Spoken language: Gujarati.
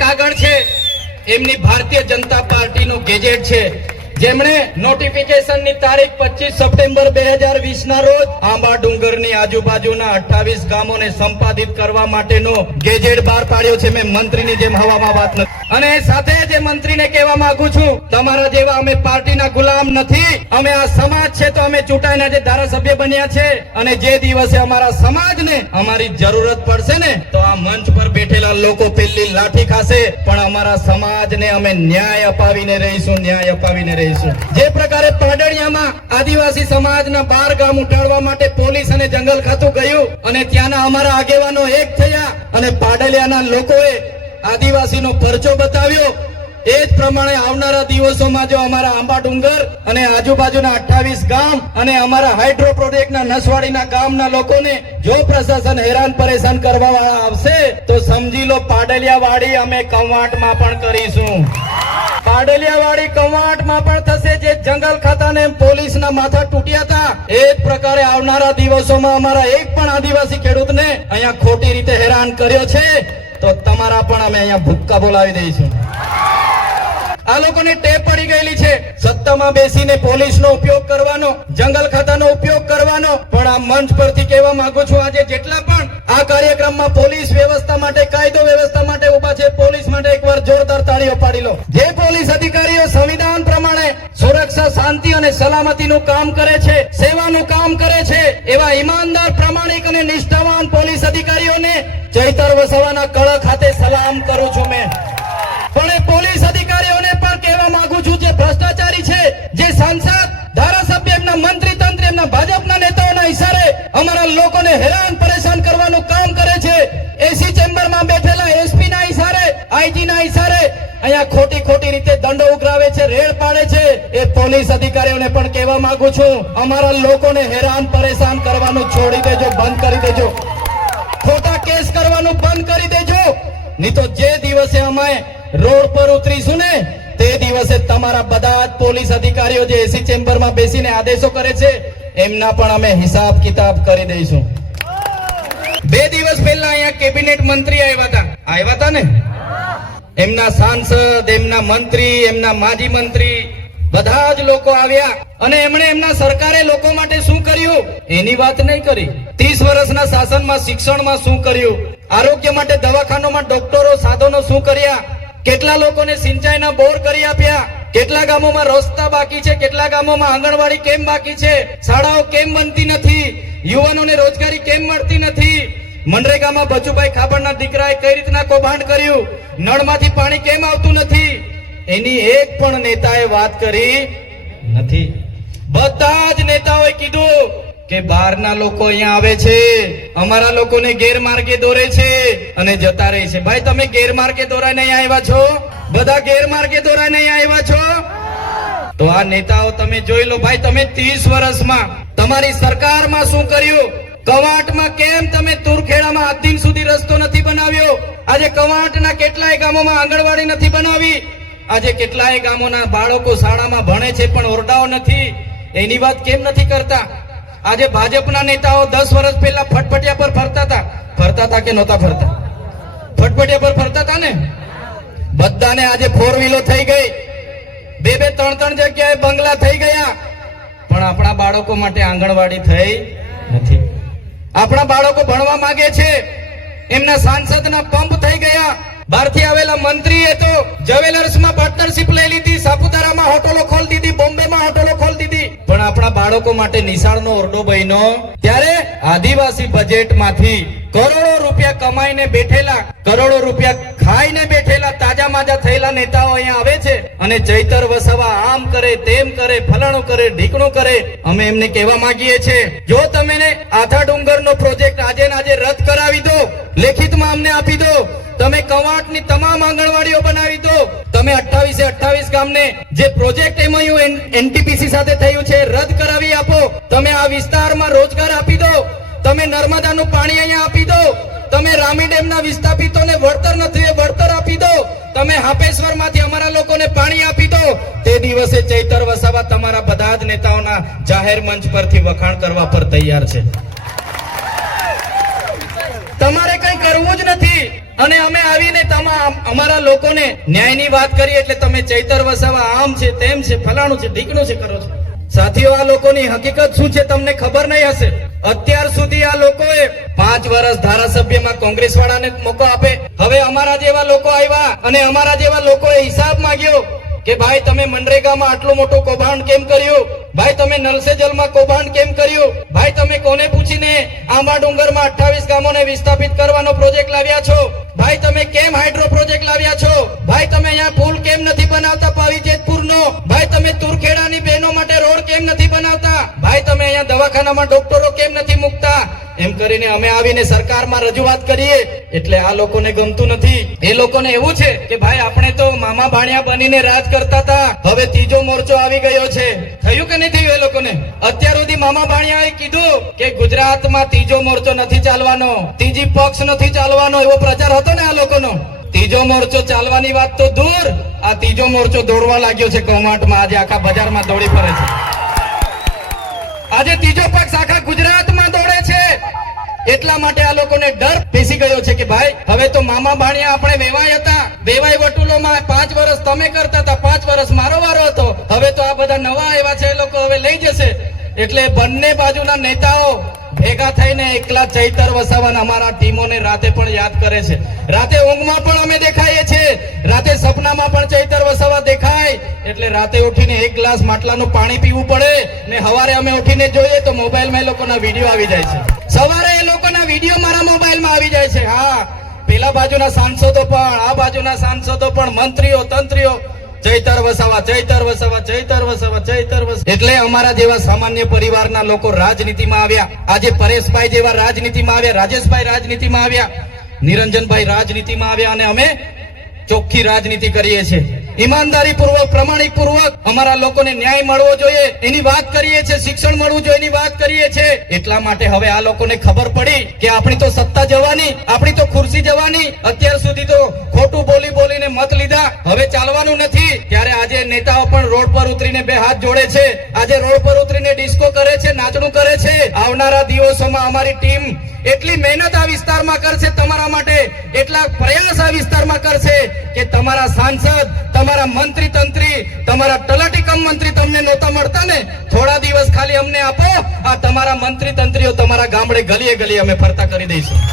કાગળ છે. એમની ભારતીય જનતા પાર્ટીનું ગેજેટ છે. જેમણે નોટિફિકેશનની તારીખ પચીસ સપ્ટેમ્બર બે હજાર વીસ ના રોજ આંબા ડુંગરની આજુબાજુના અઠ્ઠાવીસ ગામોને સંપાદિત કરવા માટેનો ગેજેટ બહાર પાડ્યો છે. મેં મંત્રીની જેમ હવામાં વાત નથી અને સાથે જે મંત્રીને કહેવા માંગુ છું, તમારા જેવા અમે પાર્ટીના ગુલામ નથી. અમે આ સમાજ છે તો અમે ચૂંટાઈના જે ધારાસભ્ય બન્યા છે. અને જે દિવસે અમારા સમાજને અમારી જરૂરત પડશે ને, તો આ મંચ પર બેઠેલા લોકો પેલી લાઠી ખાશે. પણ અમારા સમાજને અમે ન્યાય અપાવીને રહીશું, ન્યાય અપાવીને રહીશું. જે પ્રકારે પાડળિયામાં આદિવાસી સમાજના બાર ગામ ઉઠાડવા માટે પોલીસ અને જંગલ ખાતું ગયું અને ત્યાંના અમારા આગેવાનો એક થયા અને પાડલિયાના લોકોએ આદિવાસીનો પરચો બતાવ્યો. એ જ પ્રમાણે આવનારા દિવસોમાં જો અમારા આંબા ડુંગર અને આજુબાજુના અઠ્ઠાવીસ ગામ અને અમારા હાઇડ્રો પ્રોજેક્ટના નસવાડીના ગામના લોકોને જો પ્રશાસન હેરાન પરેશાન કરવા આવશે, તો સમજી લો પાડલિયા વાડી અમે કવાંટમાં પણ કરીશું. પાડલિયા વાળી કવાંટમાં પણ થશે જે જંગલ ખાતાને પોલીસના માથા તૂટ્યા હતા. એ જ પ્રકારે આવનારા દિવસોમાં અમારા એક પણ આદિવાસી ખેડૂતને અહીંયા ખોટી રીતે હેરાન કર્યો છે. તો તમારા પણ અમે અહીંયા ભૂક્કા બોલાવી દઈશું. આ લોકોને ટેપ પડી ગયેલી છે. સત્તામાં બેસીને પોલીસનો ઉપયોગ કરવાનો, જંગલ ખાતાનો ઉપયોગ કરવાનો. પણ આ મંચ પરથી કહેવા માંગુ છું, આજે જેટલા પણ આ કાર્યક્રમમાં પોલીસ વ્યવસ્થા માટે કાયદો સલામતીનું કામ કરે છે, સેવાનું કામ કરે છે, એવા ઈમાનદાર, પ્રામાણિક અને નિષ્ઠાવાન પોલીસ અધિકારીઓને ચૈતર વસાવાના કળક ખાતે સલામ કરું છું મેં. પણ એ પોલીસ અધિકારીઓને પણ કહેવા માંગુ છું જે ભ્રષ્ટાચારી છે, જે સાંસદ, ધારાસભ્ય એમના મંત્રી તંત્ર એમના ભાજપના નેતાઓના ઈશારે અમારા લોકોને હેરાન પરેશાન કરવાનું કામ કરે છે. એસી ચેમ્બરમાં બેઠેલા એસપી ના ઈશારે આઈજી ના ઇશારે અહીંયા ખોટી ખોટી રીતે દંડો ઉઘરાવે છે, રેડ પાડે છે. એ પોલીસ અધિકારીઓને પણ કહેવા માંગુ છું, અમારા લોકોને હેરાન પરેશાન કરવાનું છોડી દેજો, બંધ કરી દેજો. ખોટા કેસ કરવાનું બંધ કરી દેજો. નહીં તો જે દિવસે અમે રોડ પર ઉતરીશું ને, તે દિવસે તમારા બધા જ પોલીસ અધિકારીઓ જે એસી ચેમ્બરમાં બેસીને આદેશો કરે છે, એમના પણ અમે હિસાબ કિતાબ કરી દઈશું. બે દિવસ પહેલા અહીંયા કેબિનેટ મંત્રી આવ્યા હતા. આવ્યા હતા ને? એમના સાંસદ, એમના મંત્રી, એમના માજી મંત્રી બધા જ લોકો આવ્યા અને એમણે એમના સરકારે લોકો માટે શું કર્યું? એની વાત નહીં કરી. ત્રીસ વર્ષના શાસનમાં, શિક્ષણમાં શું કર્યું? આરોગ્ય માટે દવાખાનોમાં ડોક્ટરો, સાધનો શું કર્યા? કેટલા લોકોને સિંચાઈના બોર કરી આપ્યા? કેટલા ગામોમાં રસ્તા બાકી છે? કેટલા ગામોમાં આંગણવાડી કેમ બાકી છે? શાળાઓ કેમ બનતી નથી? યુવાનોને રોજગારી કેમ મળતી નથી? મનરેગામાં બચુભાઈ ખાબડના દીકરાએ કઈ રીતના કૌભાંડ કર્યું? નળમાંથી પાણી કેમ આવતું નથી? એની એક પણ નેતાએ વાત કરી નથી. બધા જ નેતાઓએ કીધું કે બહારના લોકો અહીંયા આવે છે. અમારા લોકોને ગેરમાર્ગે દોરે છે અને જતા રહે છે. ભાઈ, તમે ગેરમાર્ગે દોરાઈને અહીંયા આવ્યા છો? બધા ગેરમાર્ગે દોરાઈને અહીંયા આવ્યા છો? તો આ નેતાઓ તમે જોઈ લો ભાઈ, તમે ત્રીસ વર્ષમાં તમારી સરકારમાં શું કર્યું? કવાંટમાં કેમ તમે તુરખેડામાં આજ સુધી રસ્તો નથી બનાવ્યો? આજે કવાટના કેટલાય ગામોમાં આંગણવાડી નથી બનાવી? આજે કેટલાય ગામોના બાળકો શાળામાં ભણે છે પણ ઓરડાઓ નથી. એની વાત કેમ નથી કરતા? આજે ભાજપના નેતાઓ દસ વર્ષ પહેલા ફટફટિયા પર ફરતા હતા. ફરતા હતા કે નહોતા ફરતા? ફટફટિયા પર ફરતા હતા ને? બધાને આજે ફોર વ્હીલો થઈ ગઈ. બે બે ત્રણ ત્રણ જગ્યાએ બંગલા થઈ ગયા. પણ આપણા બાળકો માટે આંગણવાડી થઈ નથી. આપણા બાળકો ભણવા માંગે છે. એમના સાંસદના પંપ થઈ ગયા. બહારથી આવેલા મંત્રીએ તો જ્વેલર્સમાં પાર્ટનરશિપ લઈ લીધી, સાપુતારામાં હોટલો ખોલી દીધી, બોમ્બેમાં હોટલો ખોલી દીધી. પણ આપણા બાળકો માટે નિશાળનો ઓરડો બન્યો. ત્યારે આદિવાસી બજેટમાંથી કરોડો રૂપિયા કમાઈને બેઠેલા, કરોડો રૂપિયા ખાઈને બેઠેલા તાજા માજા થયેલા નેતાઓ અહીંયા આવે છે. અને ચૈતર વસાવા આમ કરે, તેમ કરે, ફલાણું કરે, ઢીકણું કરે, અમે એમને કહેવા માંગીએ છીએ. જો તમે આથા ડુંગરનો પ્રોજેક્ટ આજે આજે રદ કરાવી દો, લેખિતમાં અમને આપી દો, તમે કવાટની તમામ આંગણવાડીઓ બનાવી દો, તમે અઠાવીસે અઠ્ઠાવીસ ગામને જે પ્રોજેક્ટ એમાં એનટીપીસી સાથે થયું છે, રદ કરાવી આપો. તમે આ વિસ્તારમાં રોજગાર આપી દો. તમે નર્મદાનું પાણી અહીંયા આપી દો. તમે રામી ડેમના વિસ્થાપિતોને વળતર નથી, એ વળતર આપી દો. તમે હાપેશ્વરમાંથી અમારા લોકોને પાણી આપી દો. તે દિવસે ચૈતર વસાવા તમારા બધા જ નેતાઓના જાહેર મંચ પરથી વખાણ કરવા પર તૈયાર છે. તમારે કઈ કરવું જ નથી. અને અમે આવીને તમામ અમારા લોકોને ન્યાયની વાત કરી એટલે તમે ચૈતર વસાવા આમ છે, તેમ છે, ફલાણું છે, ઢીકણું છે કરો છો. સાથીઓ, આ લોકોની હકીકત શું છે તમને ખબર નહીં હશે? અત્યાર સુધી આ લોકોએ પાંચ વર્ષ ધારાસભ્યમાં કોંગ્રેસ વાળાને મોકો આપે. હવે અમારા જેવા લોકો આવ્યા અને અમારા જેવા લોકોએ હિસાબ માંગ્યો કે ભાઈ, તમે મનરેગામાં આટલું મોટું કૌભાંડ કેમ કર્યું? ભાઈ, તમે નલસે જલમાં કૌભાંડ કેમ કર્યું? ભાઈ, તમે કોને પૂછીને આંબા ડુંગરમાં અઠ્ઠાવીસ ગામોને વિસ્થાપિત કરવાનો પ્રોજેક્ટ લાવ્યા છો? ભાઈ, તમે કેમ હાઇડ્રો પ્રોજેક્ટ લાવ્યા છો? ભાઈ, તમે અહીંયા પુલ કેમ નથી બનાવતા પાવી જેતપુરનો ભાઈ, તમે તુરખેડાની દવાખાનામાં ડોક્ટરો કેમ નથી મૂકતા? એમ કરીને અમે આવીને સરકારમાં રજૂઆત કરીએ. એટલે આ લોકોને ગમતું નથી. એ લોકોને એવું છે કે ભાઈ, આપણે તો મામા ભાણિયા બનીને રાજ કરતા હતા. હવે ત્રીજો મોરચો આવી ગયો છે. થયું કે નહીં થયું એ લોકોને? અત્યાર સુધી મામા ભાણિયાએ કીધું કે ગુજરાતમાં ત્રીજો મોરચો નથી ચાલવાનો. ત્રીજી પક્ષ નથી ચાલવાનો. એવો પ્રચાર હતો ને આ લોકોનો. ત્રીજો મોરચો ચાલવાની વાત તો દૂર. આ ત્રીજો મોરચો દોડવા લાગ્યો છે કૌભાંડમાં આજે આખા બજારમાં દોડી પડે છે. આજે ત્રીજો પક્ષ આખા ગુજરાતમાં દોડે છે. એટલા માટે આ લોકોને ડર બેસી ગયો છે કે ભાઈ, હવે તો મામા ભાણિયા આપણે વેવાય હતા. વેવાય વટુલોમાં પાંચ વર્ષ તમે કરતા હતા, પાંચ વર્ષ મારો વારો હતો. હવે તો આ બધા નવા આવ્યા છે, એ લોકો હવે લઈ જશે. એટલે બંને બાજુના નેતાઓ ભેગા થઈને એકલા ચૈતર વસાવાના અમારા ટીમોને રાતે પણ યાદ કરે છે. રાતે ઊંઘમાં પણ અમે દેખાઈએ છીએ. રાતે સપનામાં પણ ચૈતર વસાવા દેખાય. એટલે રાતે ઉઠીને એક ગ્લાસ માટલાનું પાણી પીવું પડે ને હવારે અમે ઉઠીને જોઈએ તો મોબાઈલમાં એ લોકોના વીડિયો આવી જાય છે. સવારે એ લોકોના વીડિયો મારા મોબાઈલમાં આવી જાય છે. હા, પેલા બાજુના સાંસદો પણ, આ બાજુના સાંસદો પણ, મંત્રીઓ, તંત્રીઓ ચૈતર વસાવા ચૈતર વસાવા ચૈતર વસાવા ચૈતર વસાવા એટલે અમારા જેવા સામાન્ય પરિવારના લોકો રાજનીતિમાં આવ્યા. આજે પરેશભાઈ જેવા રાજનીતિમાં આવ્યા, રાજેશભાઈ રાજનીતિમાં આવ્યા, નિરંજનભાઈ રાજનીતિમાં આવ્યા અને અમે ચોખ્ખી રાજનીતિ કરીએ છીએ. ઈમાનદારી પૂર્વક પ્રમાણિક પૂર્વક અમારા લોકોને ન્યાય મળવો જોઈએ. એની વાત કરીએ છીએ, શિક્ષણ મળવું જોઈએ એની વાત કરીએ છીએ. એટલા માટે હવે આ લોકોને ખબર પડી કે આપણી તો સત્તા જવાની, આપણી તો ખુરશી જવાની. અત્યાર સુધી તો ખોટું બોલી બોલીને મત લીધા. હવે ચાલવાનું નથી. ત્યારે આજે નેતાઓ પણ રોડ પર ઉતરીને બે હાથ જોડે છે. આજે રોડ પર ઉતરીને ડિસ્કો કરે છે, નાચણું કરે છે. આવનારા દિવસોમાં અમારી ટીમ એટલી મહેનત આ વિસ્તારમાં કરશે તમારા માટે. એટલા પ્રયાસ આ વિસ્તારમાં કરશે કે તમારા સાંસદ, તમારા મંત્રી તંત્રી તમારા તલાટી કમ મંત્રી તમને નહોતા મળતા ને? થોડા દિવસ ખાલી અમને આપો, આ તમારા મંત્રી તંત્રીઓ તમારા ગામડે ગલીએ ગલીએ અમે ફરતા કરી દઈશું.